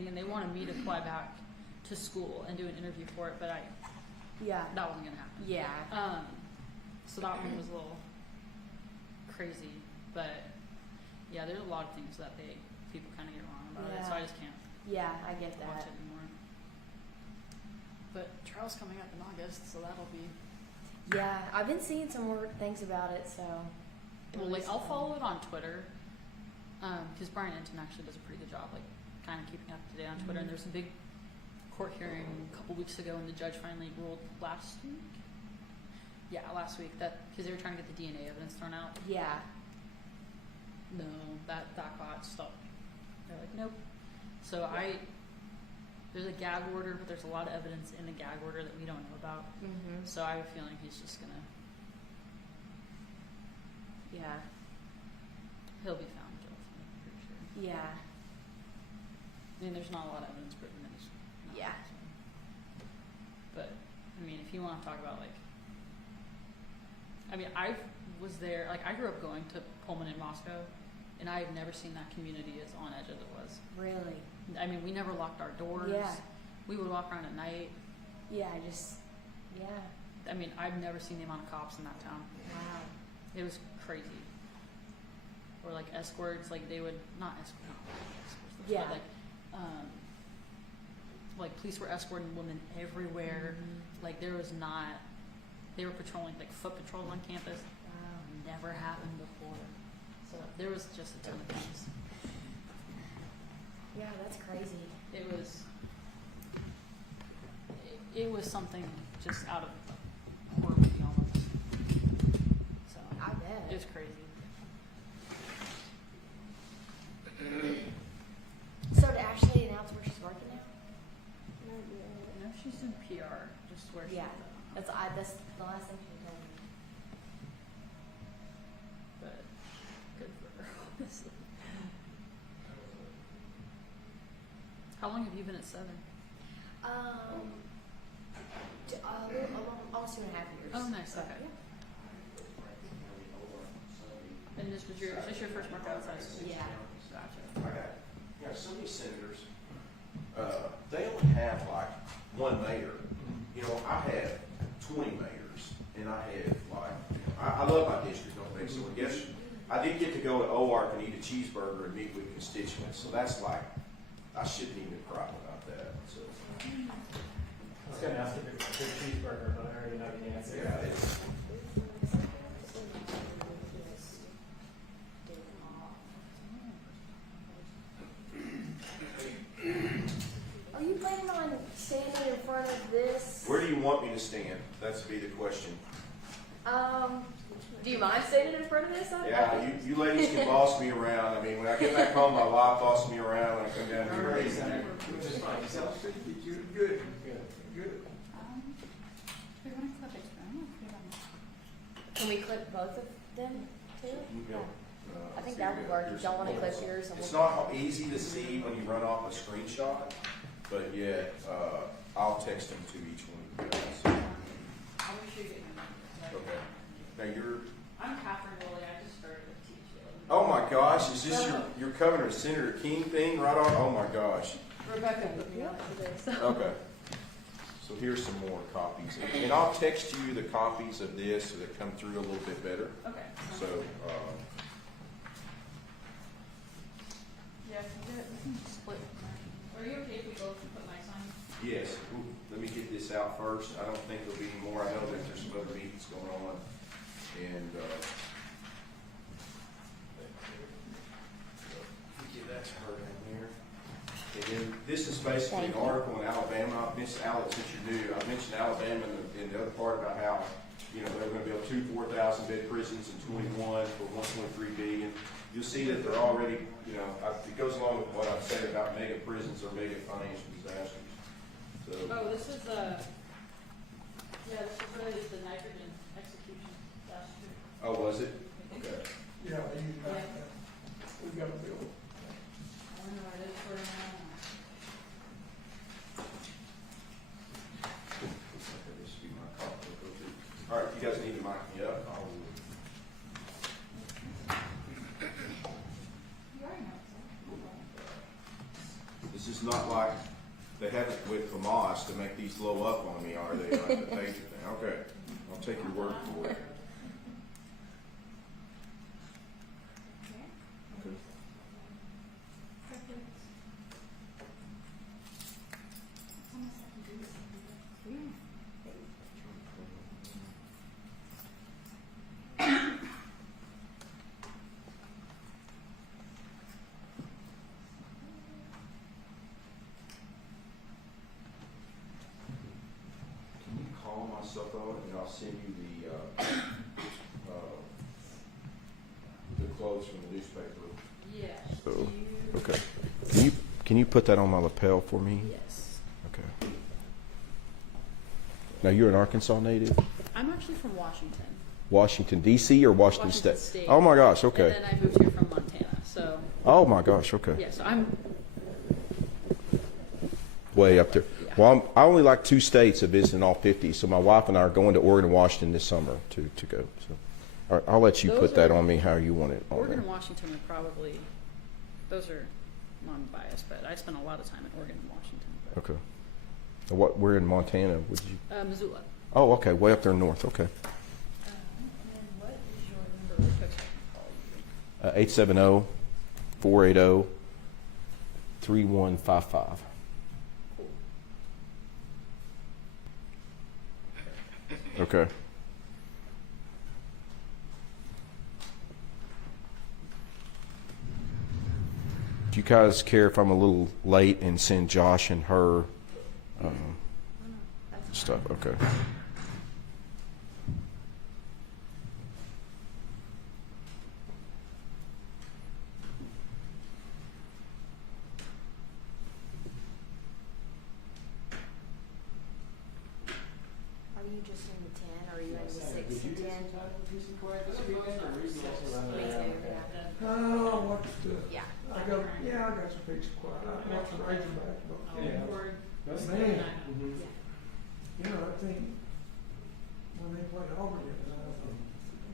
thing, and they wanted me to fly back to school and do an interview for it, but that wasn't gonna happen. Yeah. So that one was a little crazy, but yeah, there's a lot of things that people kind of get wrong about it, so I just can't. Yeah, I get watch that. it anymore. But trial's coming up in August, so that'll be. Yeah, I've been seeing some more things about it, so. Well, like I'll follow it on Twitter, because Brian Enton actually does a pretty good job, like kind of keeping up to date on Twitter. And there's a big court hearing a couple weeks ago, and the judge finally ruled last week. Yeah, last week because they were trying to get the DNA evidence thrown out. Yeah. No, that got stopped. They're like, nope. So there's a gag order, but there's a lot of evidence in the gag order that we don't know about. Mm-hmm. So I have a feeling he's just gonna. Yeah. He'll be found guilty, I'm pretty sure. Yeah. I mean, there's not a lot of evidence proven that he's not. Yeah. So. But I mean, if you want to talk about I was there. Like I grew up going to Pullman in Moscow, and I have never seen that community as on edge as it was. Really? I mean, we never locked our doors. Yeah. We would walk around at night. Yeah, I mean, I've never seen the amount of cops in that town. Wow. It was crazy. Or like escorts, like they would not escort. Yeah. But like police were escorting women everywhere. Mm-hmm. Like there was not. They were patrolling, like foot patrols on campus. Wow. Never happened before. So there was just a ton of things. Yeah, that's crazy. It was something just out of a horror movie almost. So I bet. it was crazy. So to Ashley announce where she's working now? No, she's in PR, just where she's Yeah. at. That's the last thing she told me. But good for her, honestly. How long have you been at 7? Almost 2.5 years. Oh, nice. So, Okay. yeah. And is this your first market outside school? Yeah. Gotcha. Some of these senators, they only have like one mayor. You know, I had 20 mayors, and I had I love my district, don't make so. I guess I did get to go to OARC and eat a cheeseburger and meet with constituents, so that's like, I shouldn't even cry about that. So. I was going to ask if it's a good cheeseburger, but I already know the answer. Yeah, it is. Are you planning on standing in front of this? Where do you want me to stand? That's be the question. Do you mind standing in front of this? Yeah, you ladies can boss me around. I mean, when I get back home, my wife bosses me around when I come down here. Which is fine. You're good. Good. We want to clip it. I'm gonna put it on. Can we clip both of them too? Yeah. I think that would work. You don't want to clip yours. And It's we'll- not easy to see when you run off a screenshot, but yet I'll text them to each one of you guys. I'll make sure you get my number. Okay. Now I'm Catherine Woolley. I just started with TJ. oh my gosh, is this your Governor Senator King thing right on? Oh my gosh. Rebecca put me on it today. So. Okay. So here's some more copies, and I'll text you the copies of this so that come through a little bit better. Okay. So. Yeah, we can split. Are you okay if we both put my sign? Yes, ooh, let me get this out first. I don't think there'll be any more. I know that there's some other meetings going on. And, that's her in there. And then this is basically an article in Alabama. Miss Alex, since you're new, I mentioned Alabama in the other part about how, you know, they're going to build 2 4,000 bed prisons in 21 for $1.3 billion. You'll see that they're already, you know, it goes along with what I've said about mega prisons or mega financial disasters. So. Oh, this is this is really the nitrogen execution last year. Oh, was it? Okay. Yeah, they use that. We've got a bill. I don't know what it is for now. Okay, this should be my copy. All right, you guys need to mic me up. This is it's not like they have it with Hamas to make these blow up on me, are they? Like the pager thing. Okay, I'll take your word for it. Okay. Can you call my cell phone and I'll send you the quotes from the newspaper? Yes. So, You- okay. Can you put that on my lapel for me? Yes. Okay. Now you're an Arkansas native? I'm actually from Washington. Washington D.C. or Washington, Washington State? State. Oh my gosh, okay. And then I moved here from Montana, so Oh my gosh, okay. yeah. So I'm Way up there. Yeah. Well, I only like 2 states of visiting all 50, so my wife and I are going to Oregon and Washington this summer to go. So all right, I'll let you Those put that are- on me how you want it on Oregon there. and Washington are probably those are non-biased, but I spent a lot of time in Oregon and Washington. But, Okay. And where in Montana would you? Missoula. Oh, okay, way up there north. Okay. And what is your number? Real quick, so I can call you. 870-480-3155. Cool. Okay. Do you guys care if I'm a little late and send Josh and her stuff? Okay. Are you just in the 10 or are you in the 6 and 10? Me too, yeah. I watched Yeah. I got some pictures quiet. I watched the Razorback. Man, you know, I think when they played Auburn,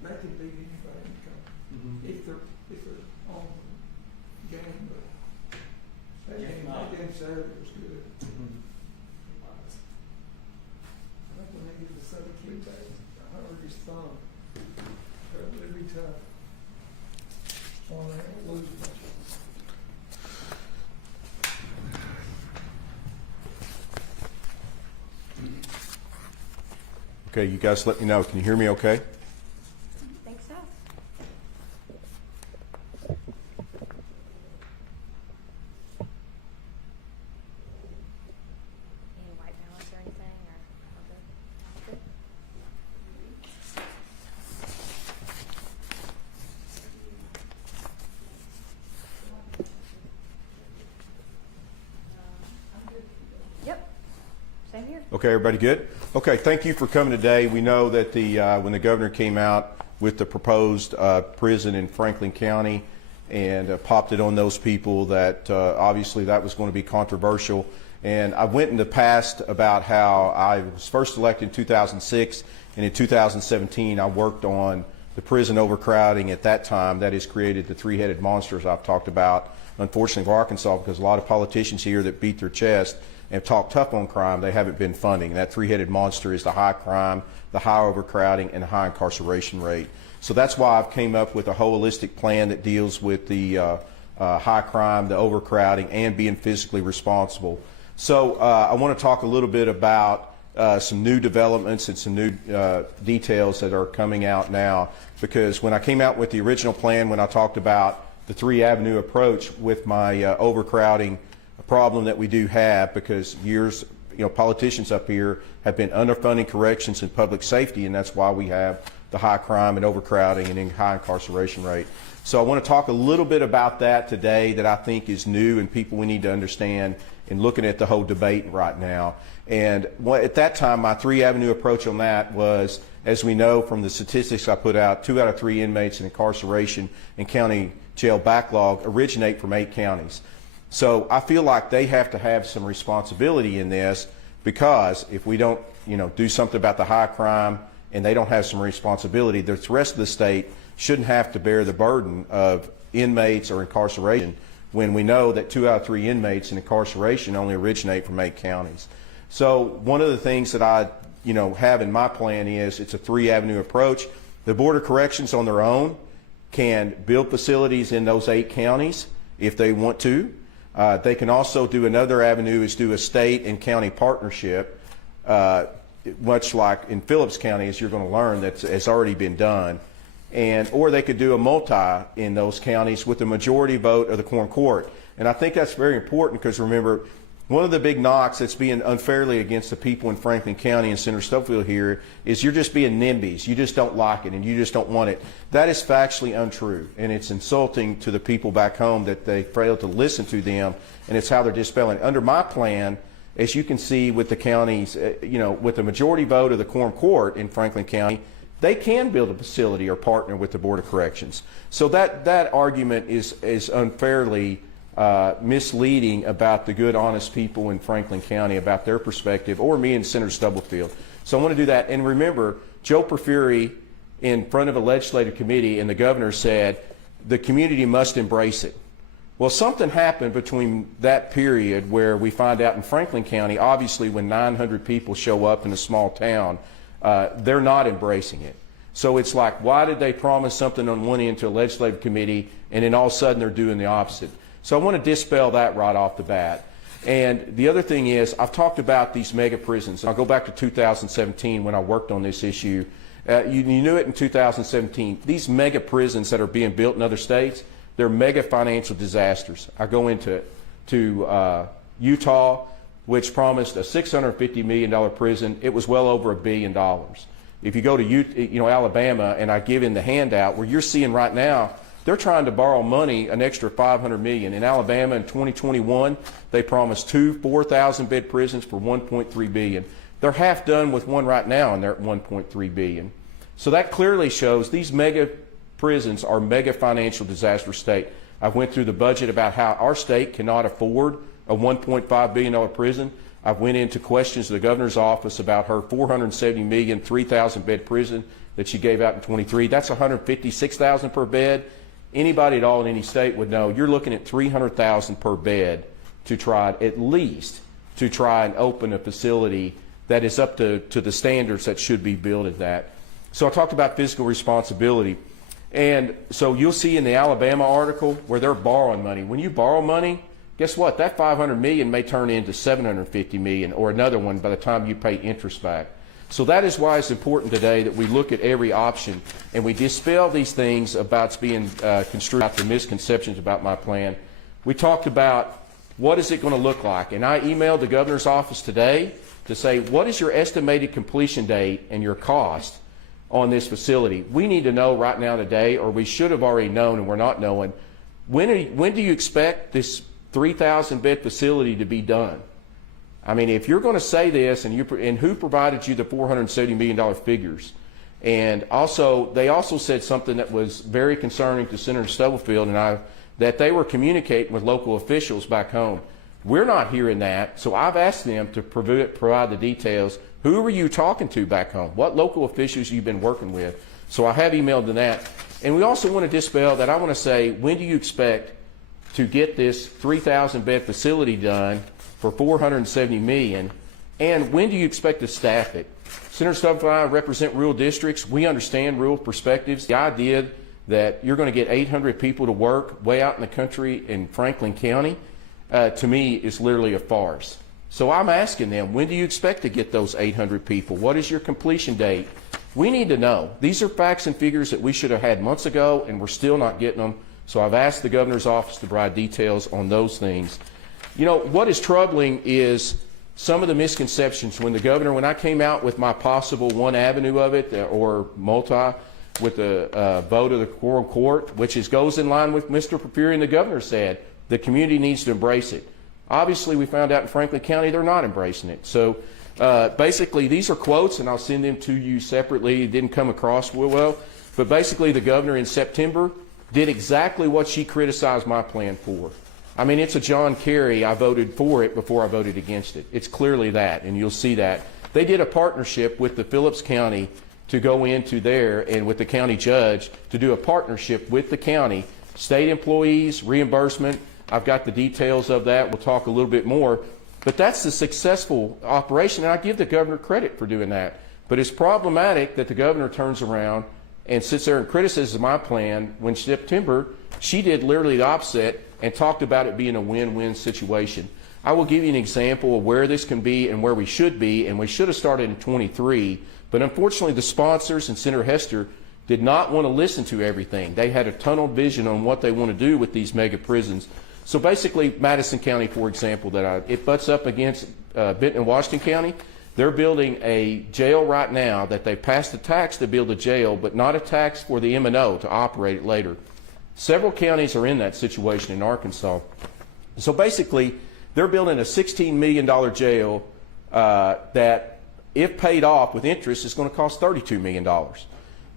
that could beat anybody if they're on the game. But that game Saturday was good. I think when they get the Southern kid back, I heard his thumb. It'd be tough. So they don't lose much. Okay, you guys let me know. Can you hear me okay? Think so. Any white balance or anything, or all good? Yep. Same here. Okay, everybody good? Okay, thank you for coming today. We know that when the governor came out with the proposed prison in Franklin County and popped it on those people, that obviously that was going to be controversial. And I went in the past about how I was first elected in 2006, and in 2017 I worked on the prison overcrowding at that time. That has created the three-headed monsters I've talked about, unfortunately, for Arkansas, because a lot of politicians here that beat their chest and talk tough on crime, they haven't been funding. That three-headed monster is the high crime, the high overcrowding, and the high incarceration rate. So that's why I've came up with a holistic plan that deals with the high crime, the overcrowding, and being physically responsible. So I want to talk a little bit about some new developments and some new details that are coming out now, because when I came out with the original plan, when I talked about the 3-avenue approach with my overcrowding problem that we do have, because politicians up here have been underfunding corrections and public safety, and that's why we have the high crime and overcrowding and high incarceration rate. So I want to talk a little bit about that today, that I think is new and people we need to understand in looking at the whole debate right now. And at that time, my 3-avenue approach on that was, as we know from the statistics I put out, 2 out of 3 inmates in incarceration and county jail backlog originate from 8 counties. So I feel like they have to have some responsibility in this, because if we don't, do something about the high crime and they don't have some responsibility, the rest of the state shouldn't have to bear the burden of inmates or incarceration when we know that 2 out of 3 inmates in incarceration only originate from 8 counties. So one of the things that I have in my plan is it's a 3-avenue approach. The Board of Corrections on their own can build facilities in those 8 counties if they want to. They can also do another avenue is do a state and county partnership, much like in Phillips County, as you're going to learn, that has already been done. Or they could do a multi in those counties with the majority vote of the quorum court. And I think that's very important because remember, one of the big knocks that's being unfairly against the people in Franklin County and Senator Stubblefield here is you're just being NIMBYs. You just don't like it and you just don't want it. That is factually untrue, and it's insulting to the people back home that they fail to listen to them, and it's how they're dispelling. Under my plan, as you can see with the counties, with the majority vote of the quorum court in Franklin County, they can build a facility or partner with the Board of Corrections. So that argument is unfairly misleading about the good, honest people in Franklin County, about their perspective, or me and Senator Stubblefield. So I want to do that. And remember, Joe Porfiry in front of a legislative committee and the governor said the community must embrace it. Well, something happened between that period where we find out in Franklin County, obviously when 900 people show up in a small town, they're not embracing it. So it's like, why did they promise something on one end to a legislative committee and then all of a sudden they're doing the opposite? So I want to dispel that right off the bat. And the other thing is, I've talked about these mega prisons. I'll go back to 2017 when I worked on this issue. You knew it in 2017. These mega prisons that are being built in other states, they're mega financial disasters. I go into Utah, which promised a $650 million prison. It was well over $1 billion. If you go to Alabama, and I give in the handout, where you're seeing right now, they're trying to borrow money, an extra $500 million. In Alabama in 2021, they promised 2 4,000-bed prisons for $1.3 billion. They're half done with one right now, and they're at $1.3 billion. So that clearly shows these mega prisons are mega financial disaster state. I went through the budget about how our state cannot afford a $1.5 billion prison. I went into questions to the governor's office about her $470 million, 3,000-bed prison that she gave out in 23. That's $156,000 per bed. Anybody at all in any state would know you're looking at $300,000 per bed to try, at least, to try and open a facility that is up to the standards that should be built at that. So I talked about fiscal responsibility. And so you'll see in the Alabama article where they're borrowing money. When you borrow money, guess what? That $500 million may turn into $750 million or another one by the time you pay interest back. So that is why it's important today that we look at every option and we dispel these things about being construed out the misconceptions about my plan. We talked about what is it going to look like, and I emailed the governor's office today to say, what is your estimated completion date and your cost on this facility? We need to know right now today, or we should have already known and we're not knowing, when do you expect this 3,000-bed facility to be done? I mean, if you're going to say this, and who provided you the $470 million figures? And also, they also said something that was very concerning to Senator Stubblefield and I, that they were communicating with local officials back home. We're not hearing that, so I've asked them to provide the details. Who were you talking to back home? What local officials you've been working with? So I have emailed them that. And we also want to dispel that. I want to say, when do you expect to get this 3,000-bed facility done for $470 million, and when do you expect to staff it? Senator Stubblefield and I represent rural districts. We understand rural perspectives. The idea that you're going to get 800 people to work way out in the country in Franklin County, to me, is literally a farce. So I'm asking them, when do you expect to get those 800 people? What is your completion date? We need to know. These are facts and figures that we should have had months ago, and we're still not getting them. So I've asked the governor's office to provide details on those things. You know, what is troubling is some of the misconceptions. When I came out with my possible one avenue of it, or multi, with the vote of the quorum court, which goes in line with Mr. Porfiry and the governor said, the community needs to embrace it. Obviously, we found out in Franklin County they're not embracing it. So basically, these are quotes, and I'll send them to you separately. It didn't come across real well. But basically, the governor in September did exactly what she criticized my plan for. I mean, it's a John Kerry, I voted for it before I voted against it. It's clearly that, and you'll see that. They did a partnership with the Phillips County to go into there, and with the county judge to do a partnership with the county, state employees, reimbursement, I've got the details of that. We'll talk a little bit more. But that's the successful operation, and I give the governor credit for doing that. But it's problematic that the governor turns around and sits there and criticizes my plan when September she did literally the opposite and talked about it being a win-win situation. I will give you an example of where this can be and where we should be, and we should have started in 23, but unfortunately the sponsors and Senator Hester did not want to listen to everything. They had a tunnel vision on what they want to do with these mega prisons. So basically, Madison County, for example, it butts up against Benton and Washington County. They're building a jail right now that they passed a tax to build a jail, but not a tax for the M&O to operate it later. Several counties are in that situation in Arkansas. So basically, they're building a $16 million jail that, if paid off with interest, is going to cost $32 million.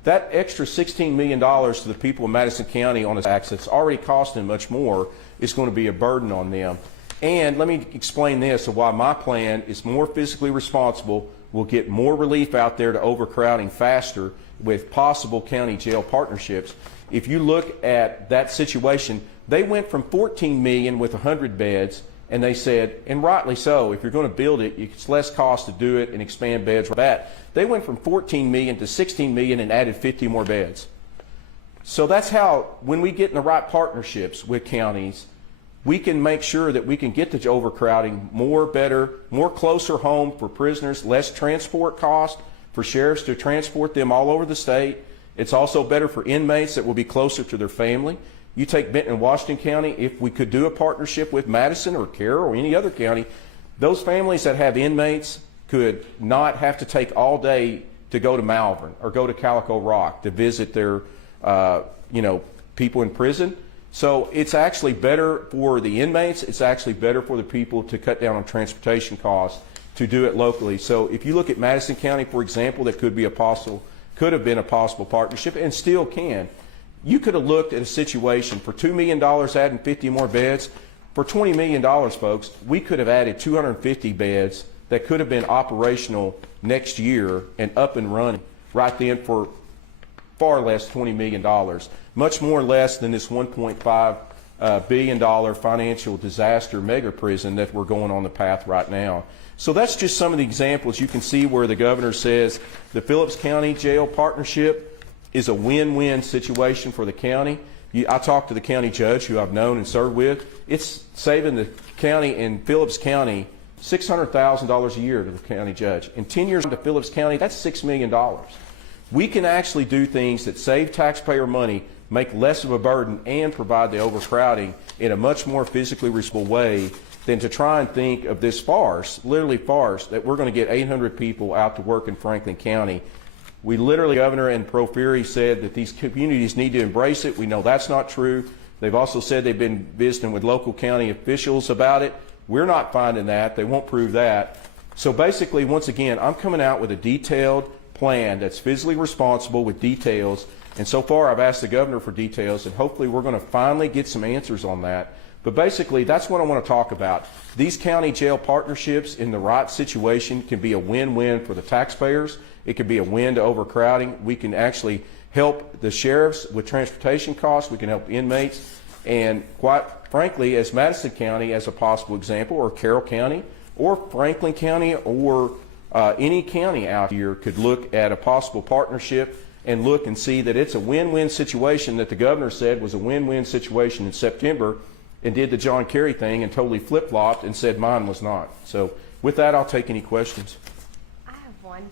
That extra $16 million to the people of Madison County on a tax that's already costing much more is going to be a burden on them. And let me explain this of why my plan is more fiscally responsible, will get more relief out there to overcrowding faster with possible county jail partnerships. If you look at that situation, they went from 14 million with 100 beds, and they said, and rightly so, if you're going to build it, it's less cost to do it and expand beds like that. They went from 14 million to 16 million and added 50 more beds. So that's how, when we get in the right partnerships with counties, we can make sure that we can get to overcrowding more, better, more closer home for prisoners, less transport cost for sheriffs to transport them all over the state. It's also better for inmates that will be closer to their family. You take Benton and Washington County, if we could do a partnership with Madison or Carroll or any other county, those families that have inmates could not have to take all day to go to Malvern or go to Calico Rock to visit their people in prison. So it's actually better for the inmates. It's actually better for the people to cut down on transportation costs to do it locally. So if you look at Madison County, for example, that could have been a possible partnership and still can. You could have looked at a situation for $2 million adding 50 more beds. For $20 million, folks, we could have added 250 beds that could have been operational next year and up and running right then for far less $20 million. Much more less than this $1.5 billion financial disaster mega prison that we're going on the path right now. So that's just some of the examples. You can see where the governor says the Phillips County Jail Partnership is a win-win situation for the county. I talked to the county judge who I've known and served with. It's saving the county in Phillips County $600,000 a year to the county judge. In 10 years to Phillips County, that's $6 million. We can actually do things that save taxpayer money, make less of a burden, and provide the overcrowding in a much more physically responsible way than to try and think of this farce, literally farce, that we're going to get 800 people out to work in Franklin County. We literally, Governor and Proferi said that these communities need to embrace it. We know that's not true. They've also said they've been visiting with local county officials about it. We're not finding that. They won't prove that. So basically, once again, I'm coming out with a detailed plan that's fiscally responsible with details. And so far, I've asked the governor for details, and hopefully we're going to finally get some answers on that. But basically, that's what I want to talk about. These county jail partnerships in the right situation can be a win-win for the taxpayers. It could be a win to overcrowding. We can actually help the sheriffs with transportation costs. We can help inmates. And quite frankly, as Madison County as a possible example, or Carroll County, or Franklin County, or any county out here could look at a possible partnership and look and see that it's a win-win situation that the governor said was a win-win situation in September, and did the John Kerry thing and totally flip-flopped and said mine was not. So with that, I'll take any questions. I have one.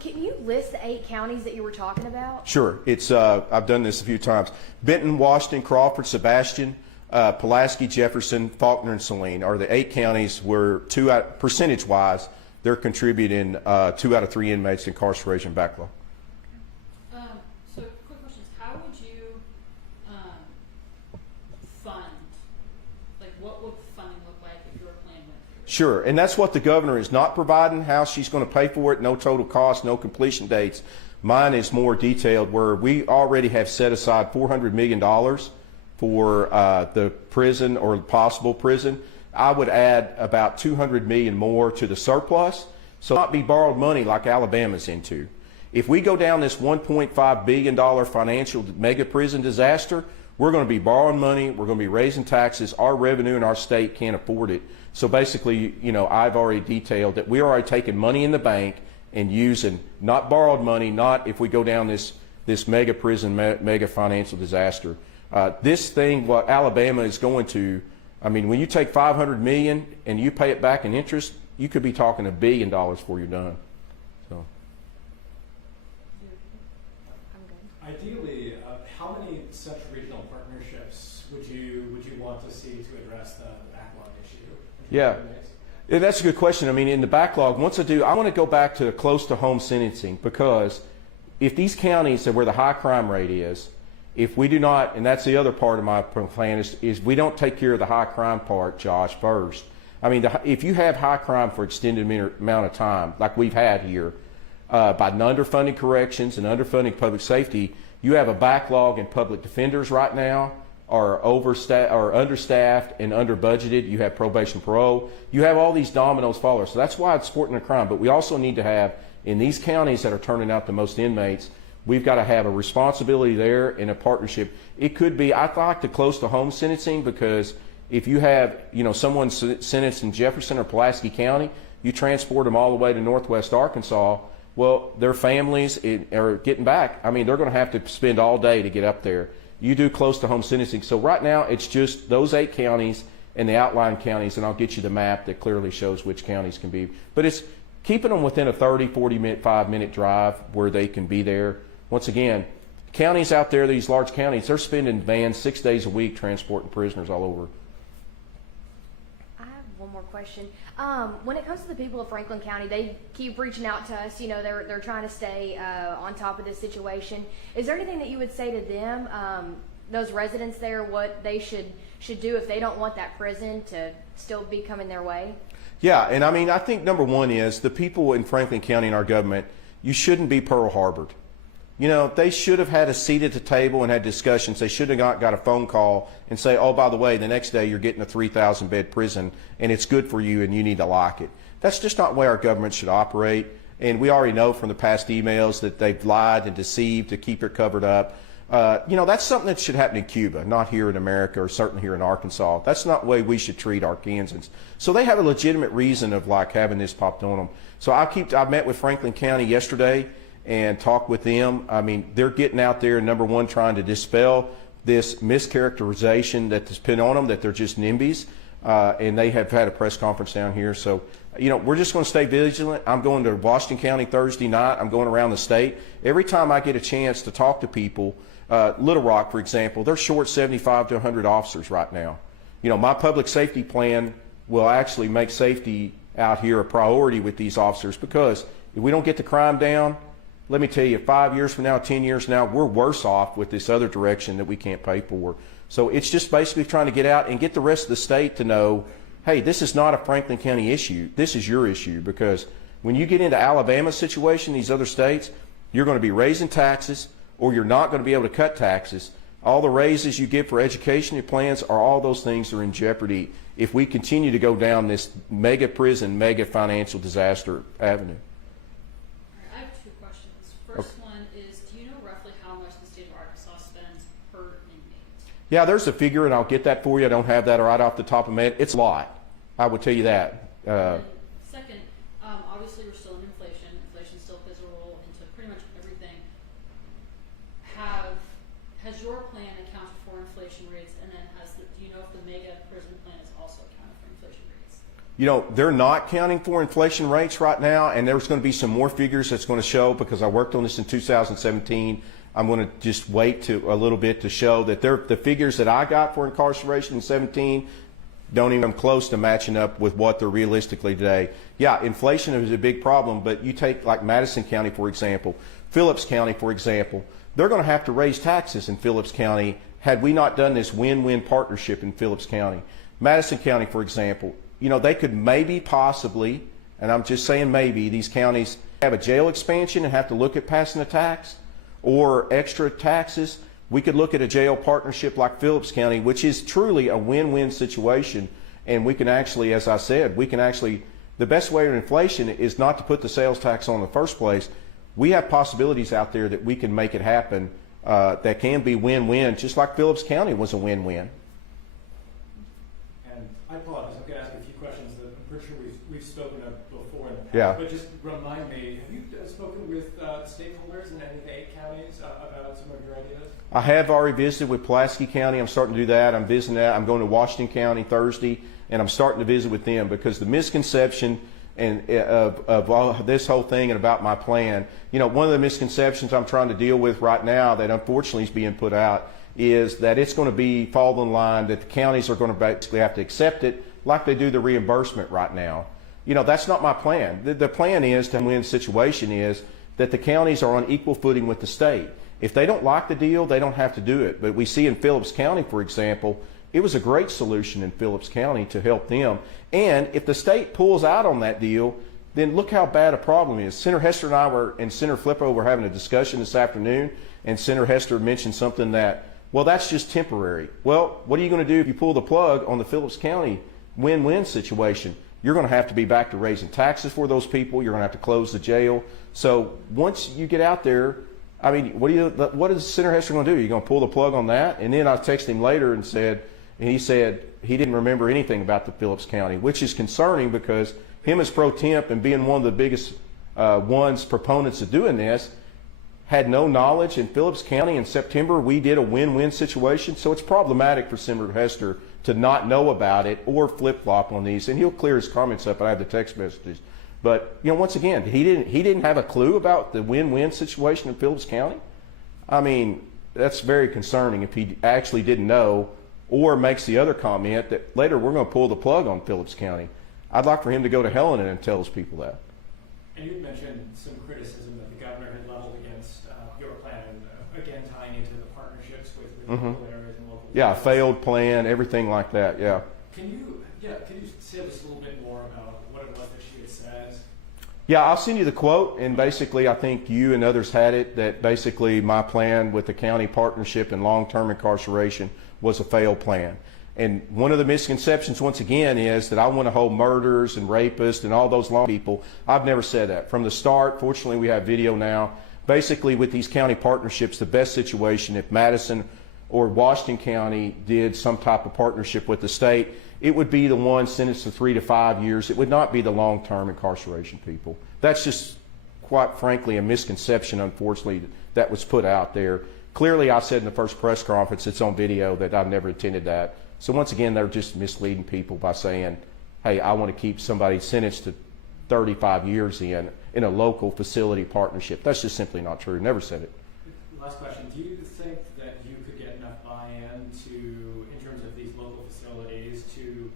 Can you list the 8 counties that you were talking about? Sure. It's I've done this a few times. Benton, Washington, Crawford, Sebastian, Pulaski, Jefferson, Faulkner, and Saline are the 8 counties where percentage-wise, they're contributing 2 out of 3 inmates incarceration backlog. So quick questions. How would you fund? Like, what would funding look like if your plan went through? Sure, and that's what the governor is not providing, how she's going to pay for it, no total cost, no completion dates. Mine is more detailed, where we already have set aside $400 million for the prison or possible prison. I would add about $200 million more to the surplus, so not be borrowed money like Alabama's into. If we go down this $1.5 billion financial mega prison disaster, We're going to be borrowing money. We're going to be raising taxes. Our revenue in our state can't afford it. So basically, you know, I've already detailed that we're already taking money in the bank and using not borrowed money, not if we go down this mega prison, mega financial disaster. This thing, what Alabama is going to, I mean, when you take $500 million and you pay it back in interest, you could be talking $1 billion before you're done. So. Ideally, how many such regional partnerships would you want to see to address the backlog issue? Yeah. Yeah, that's a good question. I mean, in the backlog, once I want to go back to close to home sentencing, because if these counties are where the high crime rate is, if we do not, and that's the other part of my plan, is we don't take care of the high crime part, Josh, first. I mean, if you have high crime for extended amount of time, like we've had here, by underfunding corrections and underfunding public safety, you have a backlog in public defenders right now, are understaffed and under budgeted. You have probation parole. You have all these dominoes falling. So that's why it's supporting the crime. But we also need to have, in these counties that are turning out the most inmates, we've got to have a responsibility there and a partnership. It could be, I like to close to home sentencing, because if you have, you know, someone sentenced in Jefferson or Pulaski County, you transport them all the way to Northwest Arkansas. Well, their families are getting back. I mean, they're going to have to spend all day to get up there. You do close to home sentencing. So right now, it's just those 8 counties and the outlying counties, and I'll get you the map that clearly shows which counties can be. But it's keeping them within a 30, 40-minute, 5-minute drive where they can be there. Once again, counties out there, these large counties, they're spending vans 6 days a week transporting prisoners all over. I have one more question. When it comes to the people of Franklin County, they keep reaching out to us. You know, they're trying to stay on top of this situation. Is there anything that you would say to them, those residents there, what they should do if they don't want that prison to still be coming their way? Yeah, and I mean, I think number one is the people in Franklin County and our government, you shouldn't be Pearl Harbored. You know, they should have had a seat at the table and had discussions. They should have got a phone call and say, oh, by the way, the next day you're getting a 3,000-bed prison and it's good for you and you need to lock it. That's just not the way our government should operate. And we already know from the past emails that they've lied and deceived to keep it covered up. You know, that's something that should happen in Cuba, not here in America, or certainly here in Arkansas. That's not the way we should treat Arkansans. So they have a legitimate reason of like having this popped on them. So I met with Franklin County yesterday and talk with them. I mean, they're getting out there, number one, trying to dispel this mischaracterization that's put on them, that they're just NIMBYs, and they have had a press conference down here. So, you know, we're just going to stay vigilant. I'm going to Washington County Thursday night. I'm going around the state. Every time I get a chance to talk to people, Little Rock, for example, they're short 75 to 100 officers right now. You know, my public safety plan will actually make safety out here a priority with these officers, because if we don't get the crime down, let me tell you, 5 years from now, 10 years from now, we're worse off with this other direction that we can't pay for. So it's just basically trying to get out and get the rest of the state to know, hey, this is not a Franklin County issue. This is your issue, because when you get into Alabama's situation, these other states, you're going to be raising taxes, or you're not going to be able to cut taxes. All the raises you get for education plans, are all those things are in jeopardy if we continue to go down this mega prison, mega financial disaster avenue. I have 2 questions. First one is, do you know roughly how much the state of Arkansas spends per inmate? Yeah, there's a figure, and I'll get that for you. I don't have that right off the top of my head. It's a lot. I would tell you that. Second, obviously we're still in inflation. Inflation still plays a role into pretty much everything. Has your plan accounted for inflation rates, and then do you know if the mega prison plan is also accounted for inflation rates? You know, they're not counting for inflation rates right now, and there's going to be some more figures that's going to show, because I worked on this in 2017. I'm going to just wait a little bit to show that the figures that I got for incarceration in 17 don't even come close to matching up with what they're realistically today. Yeah, inflation is a big problem, but you take like Madison County, for example, Phillips County, for example, they're going to have to raise taxes in Phillips County had we not done this win-win partnership in Phillips County. Madison County, for example, you know, they could maybe possibly, and I'm just saying maybe, these counties have a jail expansion and have to look at passing a tax or extra taxes. We could look at a jail partnership like Phillips County, which is truly a win-win situation. And we can actually, as I said, the best way to inflation is not to put the sales tax on in the first place. We have possibilities out there that we can make it happen that can be win-win, just like Phillips County was a win-win. And I apologize, I'm going to ask a few questions that I'm pretty sure we've spoken of before in the past. Yeah. But just remind me, have you spoken with stakeholders in any of the 8 counties about some of your ideas? I have already visited with Pulaski County. I'm starting to do that. I'm visiting that. I'm going to Washington County Thursday, and I'm starting to visit with them because the misconception and of all this whole thing and about my plan, one of the misconceptions I'm trying to deal with right now that unfortunately is being put out is that it's going to fall in line that the counties are going to basically have to accept it like they do the reimbursement right now. That's not my plan. The plan is to win situation is that the counties are on equal footing with the state. If they don't like the deal, they don't have to do it. But we see in Phillips County, for example, it was a great solution in Phillips County to help them. And if the state pulls out on that deal, then look how bad a problem it is. Senator Hester and Senator Flippo were having a discussion this afternoon, and Senator Hester mentioned something that, well, that's just temporary. Well, what are you going to do if you pull the plug on the Phillips County win-win situation? You're going to have to be back to raising taxes for those people. You're going to have to close the jail. So once you get out there, I mean, what is Senator Hester going to do? Are you going to pull the plug on that? And then I texted him later and he said he didn't remember anything about the Phillips County, which is concerning because him as pro temp and being one of the biggest proponents of doing this, had no knowledge. In Phillips County in September, we did a win-win situation. So it's problematic for Senator Hester to not know about it or flip-flop on these. And he'll clear his comments up. I have the text messages. But, once again, he didn't have a clue about the win-win situation in Phillips County. I mean, that's very concerning if he actually didn't know or makes the other comment that later we're going to pull the plug on Phillips County. I'd like for him to go to Helena and tell those people that. And you mentioned some criticism that the governor had leveled against your plan, and again tying into the partnerships with local areas and local. Yeah, a failed plan, everything like that. Yeah. Can you say just a little bit more about what it was that she had said? Yeah, I'll send you the quote, and basically I think you and others had it, that basically my plan with the county partnership and long-term incarceration was a failed plan. And one of the misconceptions, once again, is that I want to hold murderers and rapists and all those long people. I've never said that. From the start, fortunately we have video now, basically with these county partnerships, the best situation, if Madison or Washington County did some type of partnership with the state, it would be the one sentenced to 3 to 5 years. It would not be the long-term incarceration people. That's just, quite frankly, a misconception, unfortunately, that was put out there. Clearly, I said in the first press conference, it's on video, that I've never intended that. So once again, they're just misleading people by saying, hey, I want to keep somebody sentenced to 35 years in a local facility partnership. That's just simply not true. Never said it. Last question. Do you think that you could get enough buy-in in terms of these local facilities to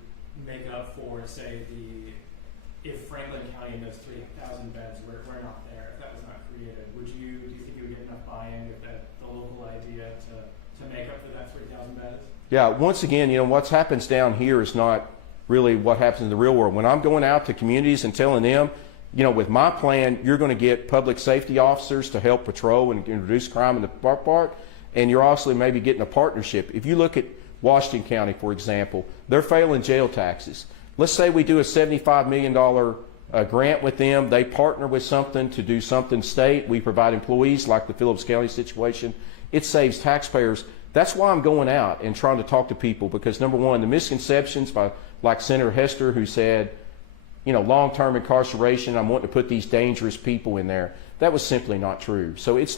make up for, say, if Franklin County and those 3,000 beds were not there, if that was not created, do you think you would get enough buy-in with the local idea to make up for that 3,000 beds? Yeah, once again, what happens down here is not really what happens in the real world. When I'm going out to communities and telling them, with my plan, you're going to get public safety officers to help patrol and reduce crime in the park, and you're also maybe getting a partnership. If you look at Washington County, for example, they're failing jail taxes. Let's say we do a $75 million grant with them. They partner with something to do something state. We provide employees like the Phillips County situation. It saves taxpayers. That's why I'm going out and trying to talk to people, because number one, the misconceptions like Senator Hester, who said, long-term incarceration, I'm wanting to put these dangerous people in there. That was simply not true. So it's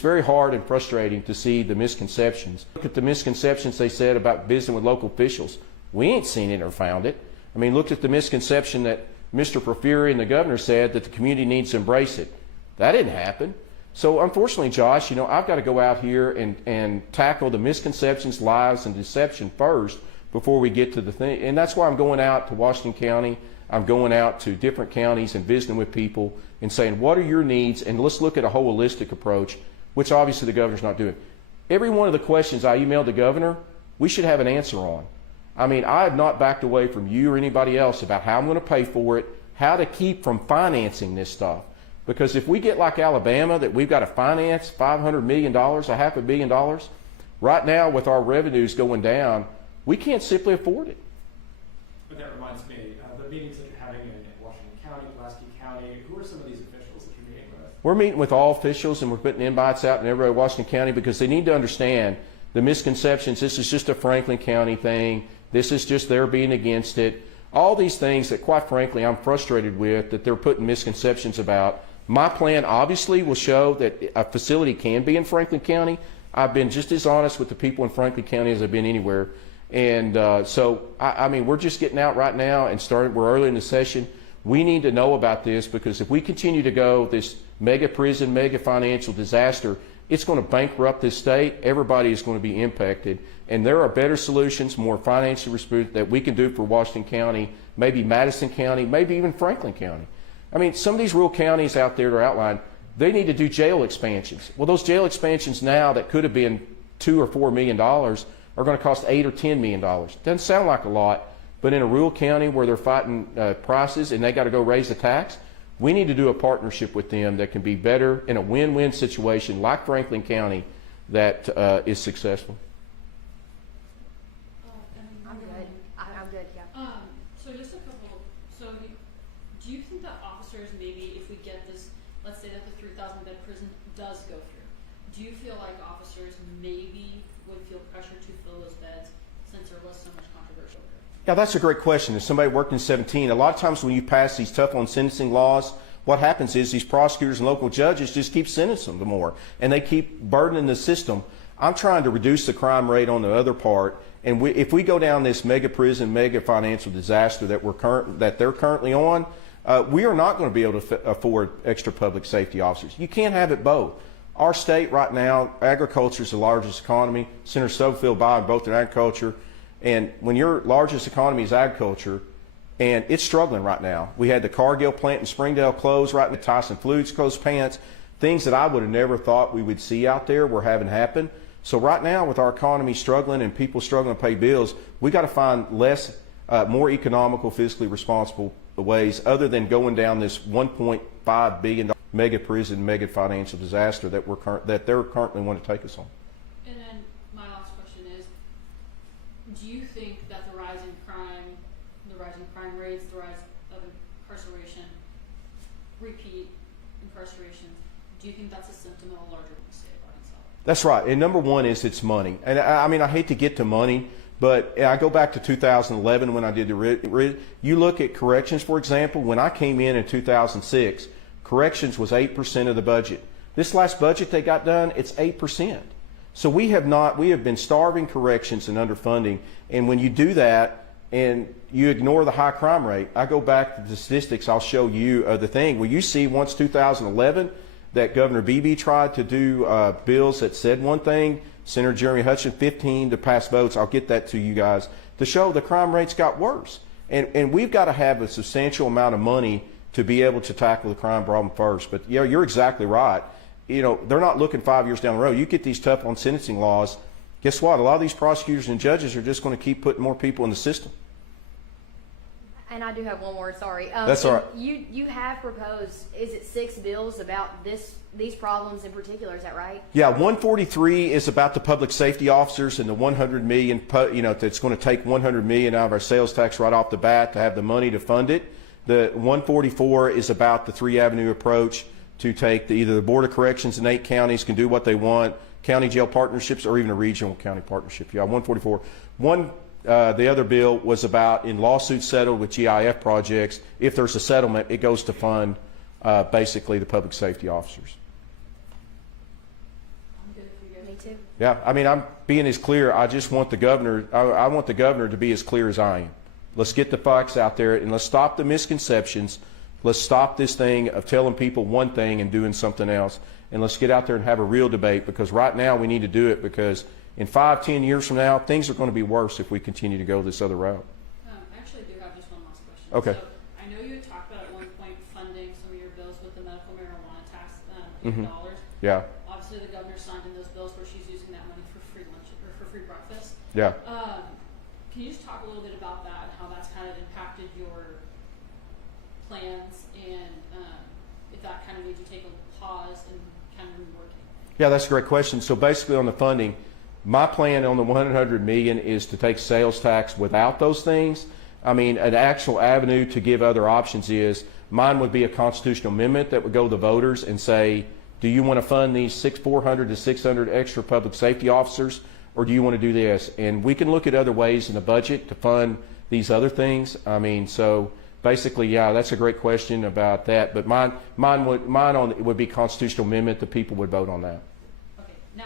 very hard and frustrating to see the misconceptions. Look at the misconceptions they said about visiting with local officials. We ain't seen it or found it. I mean, look at the misconception that Mr. Porfiry and the governor said that the community needs to embrace it. That didn't happen. So unfortunately, Josh, I've got to go out here and tackle the misconceptions, lies, and deception first before we get to the thing. And that's why I'm going out to Washington County. I'm going out to different counties and visiting with people and saying, what are your needs? And let's look at a holistic approach, which obviously the governor's not doing. Every one of the questions I emailed the governor, we should have an answer on. I mean, I have not backed away from you or anybody else about how I'm going to pay for it, how to keep from financing this stuff. Because if we get like Alabama, that we've got to finance $500 million, $500 million, right now with our revenues going down, we can't simply afford it. But that reminds me, the meetings that you're having in Washington County, Pulaski County, who are some of these officials that you're meeting with? we're meeting with all officials and we're putting invites out in everybody in Washington County because they need to understand the misconceptions. This is just a Franklin County thing. This is just their being against it. All these things that, quite frankly, I'm frustrated with, that they're putting misconceptions about. My plan obviously will show that a facility can be in Franklin County. I've been just as honest with the people in Franklin County as I've been anywhere. And I mean, we're just getting out right now and starting. We're early in the session. We need to know about this because if we continue to go this mega prison, mega financial disaster, it's going to bankrupt this state. Everybody is going to be impacted. And there are better solutions, more financially responsible, that we can do for Washington County, maybe Madison County, maybe even Franklin County. I mean, some of these rural counties out there that are outlined, they need to do jail expansions. Well, those jail expansions now that could have been $2 or $4 million are going to cost $8 or $10 million. Doesn't sound like a lot, but in a rural county where they're fighting prices and they got to go raise the tax, we need to do a partnership with them that can be better in a win-win situation like Franklin County that is successful. I'm good. I'm good, yeah. So just a couple, do you think that officers, maybe if we get this, let's say that the 3,000 bed prison does go through, do you feel like officers maybe would feel pressure to fill those beds since there was so much controversial there? Yeah, that's a great question. As somebody worked in 17, a lot of times when you pass these tough on sentencing laws, what happens is these prosecutors and local judges just keep sentencing them more, and they keep burdening the system. I'm trying to reduce the crime rate on the other part, and if we go down this mega prison, mega financial disaster that they're currently on, we are not going to be able to afford extra public safety officers. You can't have it both. Our state right now, agriculture is the largest economy. Senator Stubblefield by both in agriculture. And when your largest economy is agriculture, and it's struggling right now. We had the Cargill plant in Springdale close, right in the Tyson Foods closed pants. Things that I would have never thought we would see out there we're having happen. So right now with our economy struggling and people struggling to pay bills, we got to find more economical, fiscally responsible ways other than going down this $1.5 billion mega prison, mega financial disaster that they're currently want to take us on. And then my last question is, do you think that the rise in crime rates, the rise of incarceration, repeat incarcerations, do you think that's a symptom of a larger state of Arkansas? That's right. And number one is it's money. And I mean, I hate to get to money, but I go back to 2011 when I did you look at corrections, for example. When I came in 2006, corrections was 8% of the budget. This last budget they got done, it's 8%. So we have been starving corrections and underfunding. And when you do that and you ignore the high crime rate, I go back to the statistics, I'll show you the thing. Well, you see once 2011 that Governor Beebe tried to do bills that said one thing, Senator Jeremy Hutchinson 15 to pass votes, I'll get that to you guys, to show the crime rates got worse. And we've got to have a substantial amount of money to be able to tackle the crime problem first. But yeah, you're exactly right. You know, they're not looking 5 years down the road. You get these tough on sentencing laws, guess what? A lot of these prosecutors and judges are just going to keep putting more people in the system. And I do have one more, sorry. That's all right. You have proposed, is it 6 bills about these problems in particular, is that right? Yeah, 143 is about the public safety officers and the 100 million, that's going to take 100 million out of our sales tax right off the bat to have the money to fund it. The 144 is about the 3-avenue approach to take either the Board of Corrections in 8 counties can do what they want, county jail partnerships, or even a regional county partnership. Yeah, 144. The other bill was about in lawsuits settled with GIF projects. If there's a settlement, it goes to fund basically the public safety officers. I'm good if you guys. Me too. Yeah, I mean, I'm being as clear. I just want the governor. I want the governor to be as clear as I am. Let's get the facts out there and let's stop the misconceptions. Let's stop this thing of telling people one thing and doing something else. And let's get out there and have a real debate, because right now we need to do it, because in 5-10 years from now, things are going to be worse if we continue to go this other route. I actually do have just one last question. Okay. So I know you had talked about at one point funding some of your bills with the medical marijuana tax, $8. Yeah. Obviously, the governor signed in those bills where she's using that money for free lunch or for free breakfast. Yeah. Can you just talk a little bit about that and how that's kind of impacted your plans, and if that kind of made you take a pause and kind of reworking? Yeah, that's a great question. So basically on the funding, my plan on the $100 million is to take sales tax without those things. I mean, an actual avenue to give other options is, mine would be a constitutional amendment that would go to the voters and say, do you want to fund these 400 to 600 extra public safety officers, or do you want to do this? And we can look at other ways in the budget to fund these other things. I mean, so basically, yeah, that's a great question about that. But mine would be constitutional amendment. The people would vote on that. Okay, now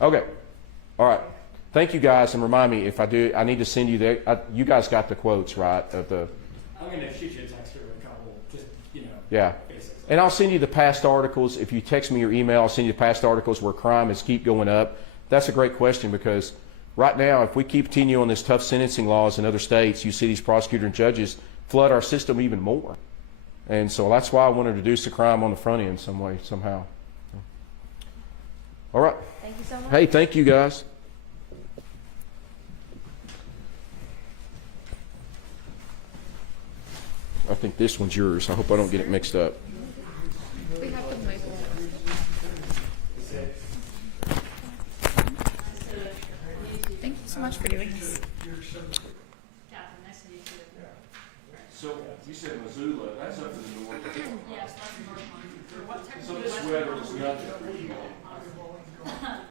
I'm done. Okay. All right. Thank you guys, and remind me if I do. I need to send you you guys got the quotes, right? Of the. I'm gonna shoot you a text or a couple, just Yeah. basics. And I'll send you the past articles. If you text me your email, I'll send you the past articles where crime is keep going up. That's a great question, because right now, if we continue on this tough sentencing laws in other states, you see these prosecutors and judges flood our system even more. And so that's why I want to reduce the crime on the front end some way, somehow. All right. Thank you so much. Hey, thank you guys. I think this one's yours. I hope I don't get it mixed up. We have to make it. Thank you so much for doing this. Catherine, nice to meet you. So you said Missoula. That's up to the north. Yes, that's the north one. For what So Texas? this weather is nothing.